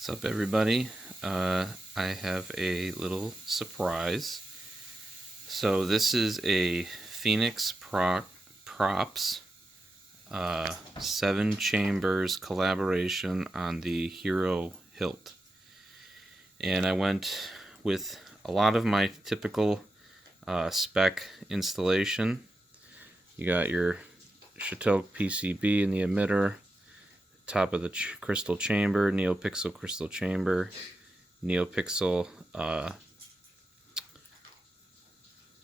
What's up, everybody? I have a little surprise. So this is a Pheonix Props 7 Chambers collaboration on the Hero hilt. And I went with a lot of my typical spec installation. You got your Chateau PCB in the emitter, top of the crystal chamber, NeoPixel crystal chamber, NeoPixel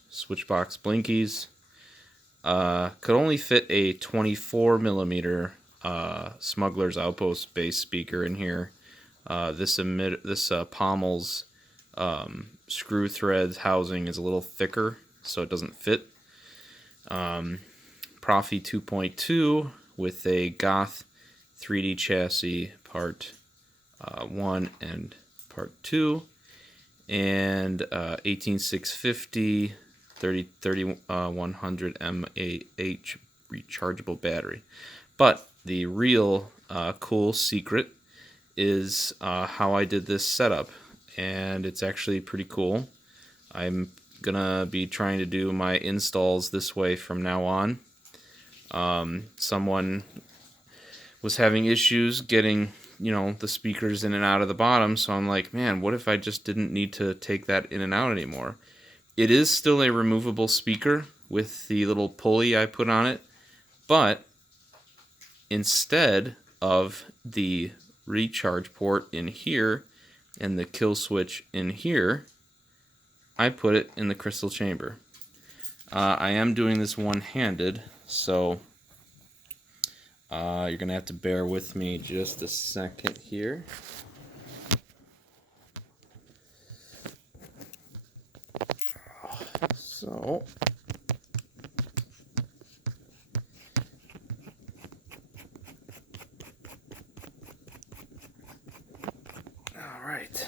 switchbox blinkies. Could only fit a 24 millimeter Smuggler's Outpost base speaker in here. This Pommel's screw threads housing is a little thicker, so it doesn't fit. Profi 2.2 with a Goth 3D chassis part 1 and part 2, and 18650 3100 mAh rechargeable battery. But the real cool secret is how I did this setup, and it's actually pretty cool. I'm gonna be trying to do my installs this way from now on. Someone was having issues getting, the speakers in and out of the bottom, so I'm like, man, what if I just didn't need to take that in and out anymore? It is still a removable speaker with the little pulley I put on it, but instead of the recharge port in here and the kill switch in here, I put it in the crystal chamber. I am doing this one-handed, so you're going to have to bear with me just a second here. So, alright.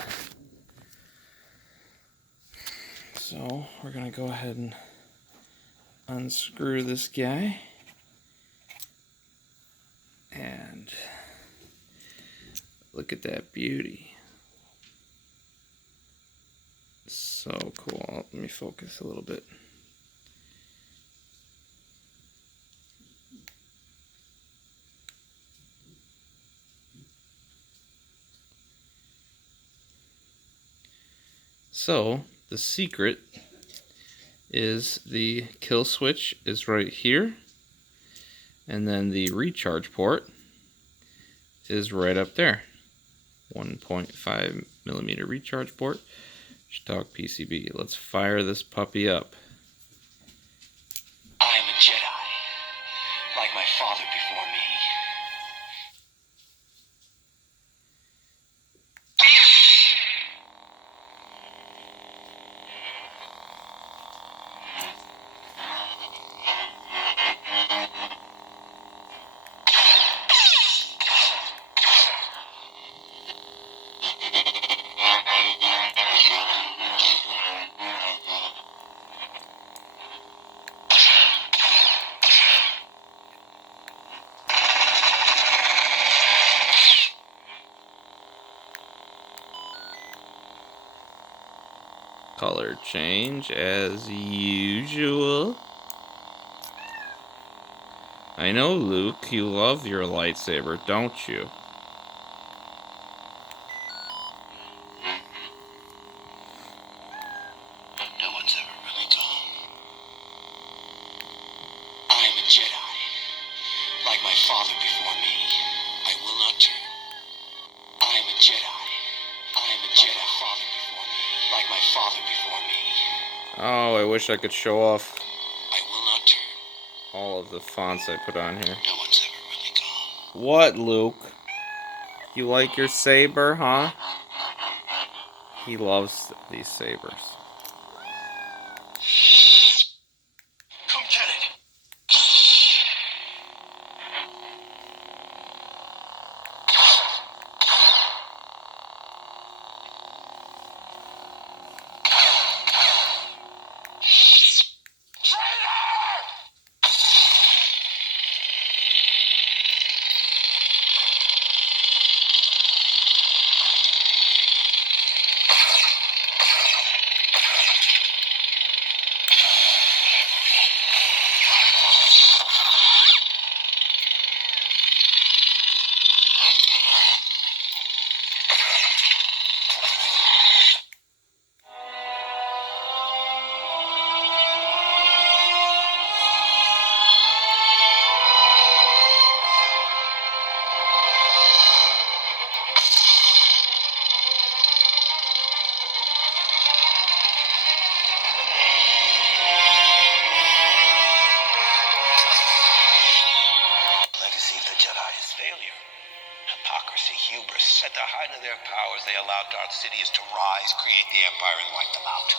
So, we're going to go ahead and unscrew this guy. And look at that beauty. So cool. Let me focus a little bit. So the secret is the kill switch is right here, and then the recharge port is right up there. 1.5 millimeter recharge port, stock PCB. Let's fire this puppy up. I am a Jedi, like my father before me. Color change as usual. I know, Luke, you love your lightsaber, don't you? No one's ever really gone. I am a Jedi, like my father before me. I will not turn. I am a Jedi. I am a Jedi, father before me, like my father before me. Oh, I wish I could show off I will not turn. all of the fonts I put on here. No one's ever really gone. What, Luke? You like your saber, huh? He loves these sabers. Come get it. the height of their powers, they allowed Darth Sidious to rise, create the Empire, and wipe them out.